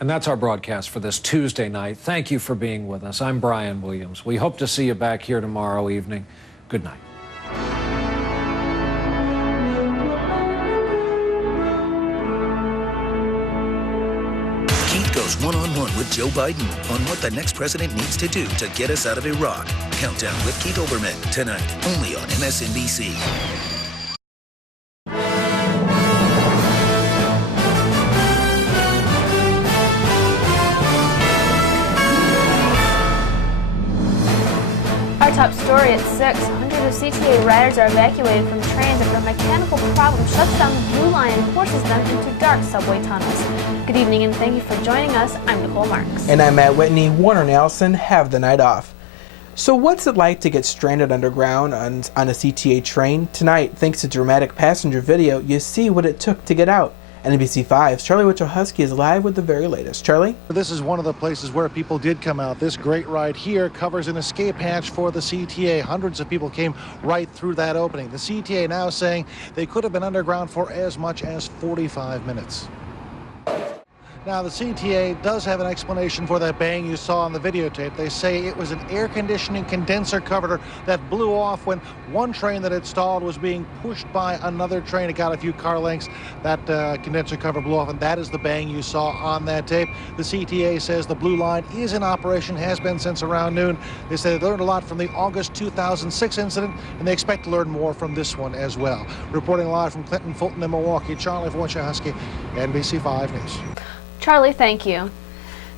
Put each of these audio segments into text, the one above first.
And that's our broadcast for this Tuesday night. Thank you for being with us. I'm Brian Williams. We hope to see you back here tomorrow evening. Good night. Keith goes one-on-one with Joe Biden on what the next president needs to do to get us out of Iraq. Countdown with Keith Olbermann tonight, only on MSNBC. Our top story at 6. Hundreds of CTA riders are evacuated from trains after a mechanical problem shuts down the Blue Line and forces them into dark subway tunnels. Good evening and thank you for joining us. I'm Nicole Marks. And I'm Matt Whitney. Warner and Allison have the night off. So what's it like to get stranded underground on a CTA train? Tonight, thanks to dramatic passenger video, you see what it took to get out. NBC5's Charlie Wachowski is live with the very latest. Charlie? This is one of the places where people did come out. This great ride here covers an escape hatch for the CTA. Hundreds of people came right through that opening. The CTA now saying they could have been underground for as much as 45 minutes. Now, the CTA does have an explanation for that bang you saw on the videotape. They say it was an air conditioning condenser cover that blew off when one train that had stalled was being pushed by another train. It got a few car lengths. That condenser cover blew off, and that is the bang you saw on that tape. The CTA says the Blue Line is in operation, has been since around noon. They say they learned a lot from the August 2006 incident, and they expect to learn more from this one as well. Reporting live from Clinton, Fulton, and Milwaukee, Charlie Wachowski, NBC5 News. Charlie, thank you.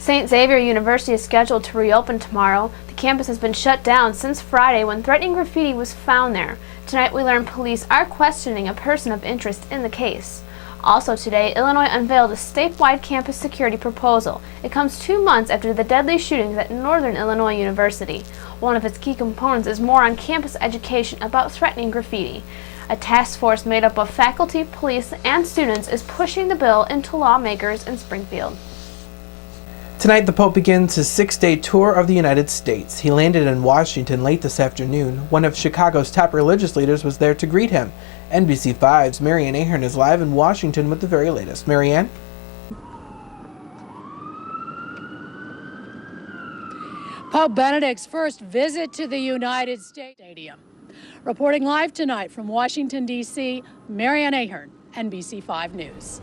St. Xavier University is scheduled to reopen tomorrow. The campus has been shut down since Friday when threatening graffiti was found there. Tonight we learn police are questioning a person of interest in the case. Also today, Illinois unveiled a statewide campus security proposal. It comes 2 months after the deadly shootings at Northern Illinois University. One of its key components is more on campus education about threatening graffiti. A task force made up of faculty, police, and students is pushing the bill into lawmakers in Springfield. Tonight, the Pope begins his 6-day tour of the United States. He landed in Washington late this afternoon. One of Chicago's top religious leaders was there to greet him. NBC5's Marianne Ahern is live in Washington with the very latest. Marianne? Pope Benedict's first visit to the United States Stadium. Reporting live tonight from Washington, D.C., Marianne Ahern, NBC5 News.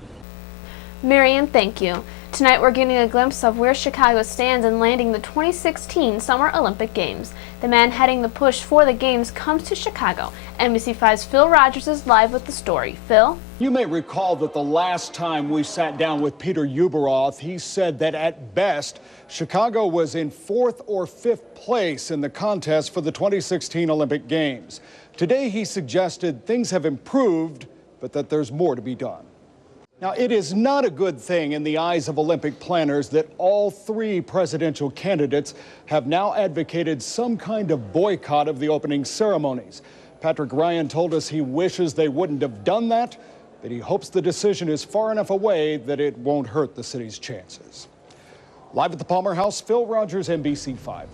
Marianne, thank you. Tonight we're getting a glimpse of where Chicago stands in landing the 2016 Summer Olympic Games. The man heading the push for the Games comes to Chicago. NBC5's Phil Rogers is live with the story. Phil? You may recall that the last time we sat down with Peter Uberoth, he said that at best, Chicago was in 4th or 5th place in the contest for the 2016 Olympic Games. Today he suggested things have improved, but that there's more to be done. Now, it is not a good thing in the eyes of Olympic planners that all 3 presidential candidates have now advocated some kind of boycott of the opening ceremonies. Patrick Ryan told us he wishes they wouldn't have done that, but he hopes the decision is far enough away that it won't hurt the city's chances. Live at the Palmer House, Phil Rogers, NBC5.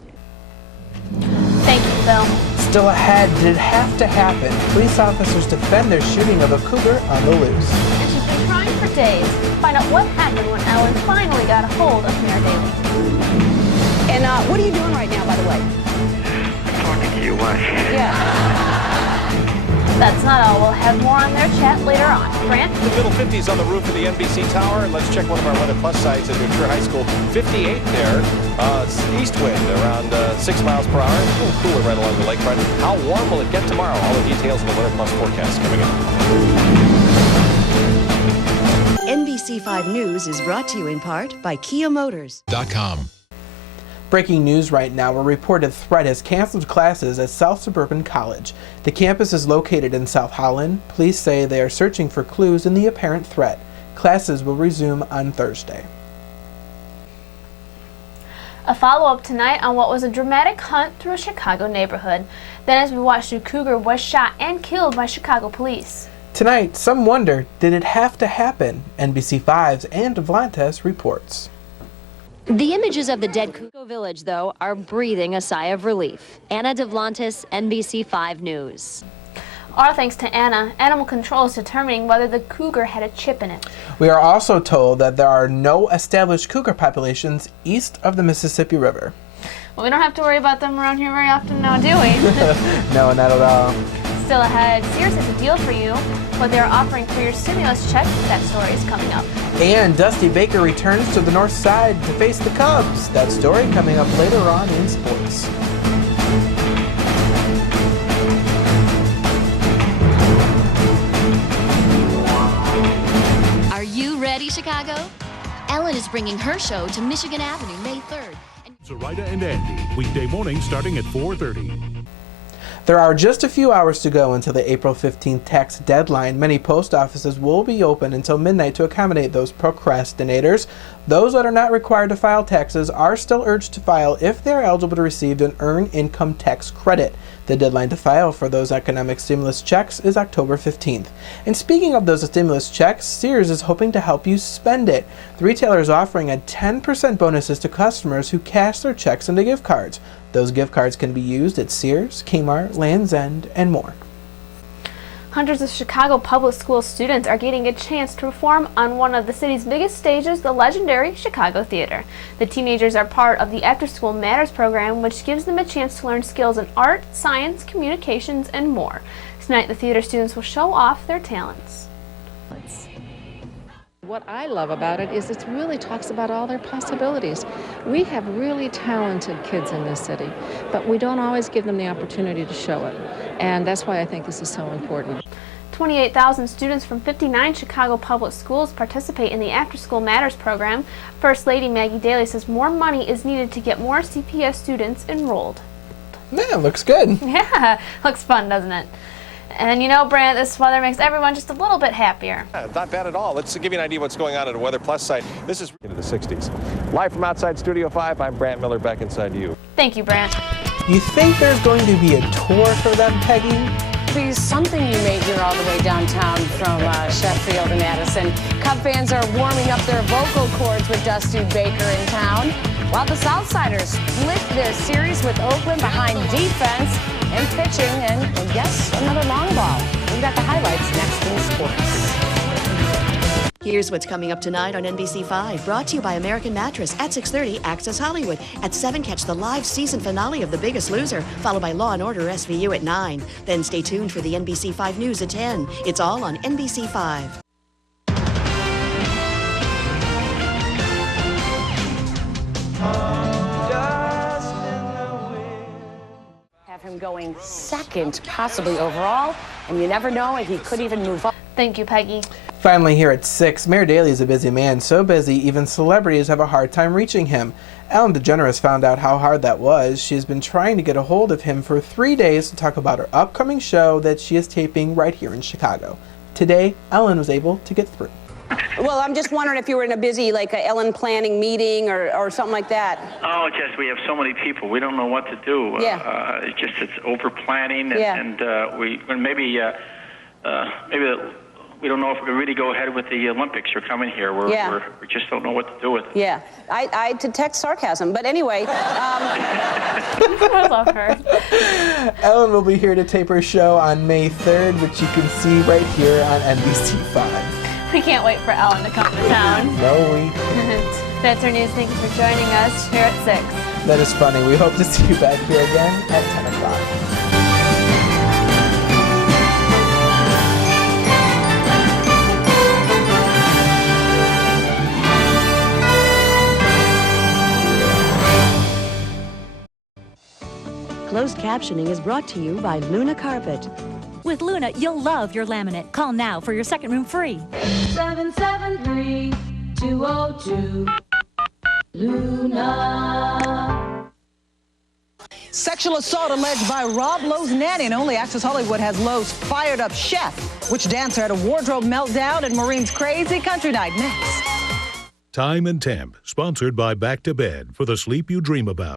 Thank you, Phil. Still ahead, did it have to happen? Police officers defend their shooting of a cougar on the loose. And she's been trying for days to find out what happened when Ellen finally got a hold of Mayor Daley. And what are you doing right now, by the way? Talking to your wife. Yeah. That's not all. We'll have more on their chat later on. Grant? The middle 50s on the roof of the NBC Tower. And let's check one of our Weather Plus sites at New Trier High School. 58 there. East wind around 6 miles per hour. A little cooler right along the lakefront. How warm will it get tomorrow? All the details in the Weather Plus forecast coming up. NBC5 News is brought to you in part by Kia Motors.com. Breaking news right now, a reported threat has canceled classes at South Suburban College. The campus is located in South Holland. Police say they are searching for clues in the apparent threat. Classes will resume on Thursday. A follow-up tonight on what was a dramatic hunt through a Chicago neighborhood. Then as we watched a cougar was shot and killed by Chicago police. Tonight, some wonder, did it have to happen? NBC5's Ann Devlantes reports. The images of the dead cougar village, though, are breathing a sigh of relief. Anna Devlantes, NBC5 News. All thanks to Anna. Animal Control is determining whether the cougar had a chip in it. We are also told that there are no established cougar populations east of the Mississippi River. Well, we don't have to worry about them around here very often now, do we? No, not at all. Still ahead, Sears has a deal for you. What they're offering for your stimulus check, that story is coming up. And Dusty Baker returns to the north side to face the Cubs. That story coming up later on in sports. Are you ready, Chicago? Ellen is bringing her show to Michigan Avenue May 3rd. Zoraida and Andy, weekday morning starting at 4:30. There are just a few hours to go until the April 15th tax deadline. Many post offices will be open until midnight to accommodate those procrastinators. Those that are not required to file taxes are still urged to file if they are eligible to receive an earned income tax credit. The deadline to file for those economic stimulus checks is October 15th. And speaking of those stimulus checks, Sears is hoping to help you spend it. The retailer is offering a 10% bonuses to customers who cash their checks into gift cards. Those gift cards can be used at Sears, Kmart, Land's End, and more. Hundreds of Chicago public school students are getting a chance to perform on one of the city's biggest stages, the legendary Chicago Theater. The teenagers are part of the After School Matters program, which gives them a chance to learn skills in art, science, communications, and more. Tonight, the theater students will show off their talents. What I love about it is it really talks about all their possibilities. We have really talented kids in this city, but we don't always give them the opportunity to show it. And that's why I think this is so important. 28,000 students from 59 Chicago public schools participate in the After School Matters program. First Lady Maggie Daly says more money is needed to get more CPS students enrolled. Man, looks good. Yeah, looks fun, doesn't it? And you know, Brant, this weather makes everyone just a little bit happier. Yeah, not bad at all. Let's give you an idea what's going on at a Weather Plus site. This is into the 60s. Live from outside Studio 5, I'm Brant Miller, back inside you. Thank you, Brant. You think there's going to be a tour for them, Peggy? Please, something you made here all the way downtown from Sheffield and Addison. Cub fans are warming up their vocal cords with Dusty Baker in town, while the Southsiders split their series with Oakland behind defense and pitching, and yes, another long ball. We've got the highlights next in sports. Here's what's coming up tonight on NBC5, brought to you by American Mattress. At 6:30, Access Hollywood. At 7, catch the live season finale of The Biggest Loser, followed by Law & Order SVU at 9. Then stay tuned for the NBC5 News at 10. It's all on NBC5. Have him going second, possibly overall, and you never know if he could even move up. Thank you, Peggy. Finally, here at 6, Mayor Daley is a busy man, so busy even celebrities have a hard time reaching him. Ellen DeGeneres found out how hard that was. She's been trying to get a hold of him for 3 days to talk about her upcoming show that she is taping right here in Chicago. Today, Ellen was able to get through. Well, I'm just wondering if you were in a busy, like a Ellen planning meeting or something like that. Oh, just we have so many people. We don't know what to do. Yeah. It's over planning, and maybe we don't know if we can really go ahead with the Olympics. You're coming here. We just don't know what to do with it. Yeah, I detect sarcasm, but anyway. I love her. Ellen will be here to tape her show on May 3rd, which you can see right here on NBC5. We can't wait for Ellen to come to town. No, we can't. That's our news. Thank you for joining us here at 6. That is funny. We hope to see you back here again at 10 o'clock. Closed captioning is brought to you by Luna Carpet. With Luna, you'll love your laminate. Call now for your second room free. 773-202. Luna. Sexual assault alleged by Rob Lowe's nanny, and only Access Hollywood has Lowe's fired up chef. Which dancer had a wardrobe meltdown at Maureen's Crazy Country Night? Next. Time and Temp, sponsored by Back to Bed for the sleep you dream about.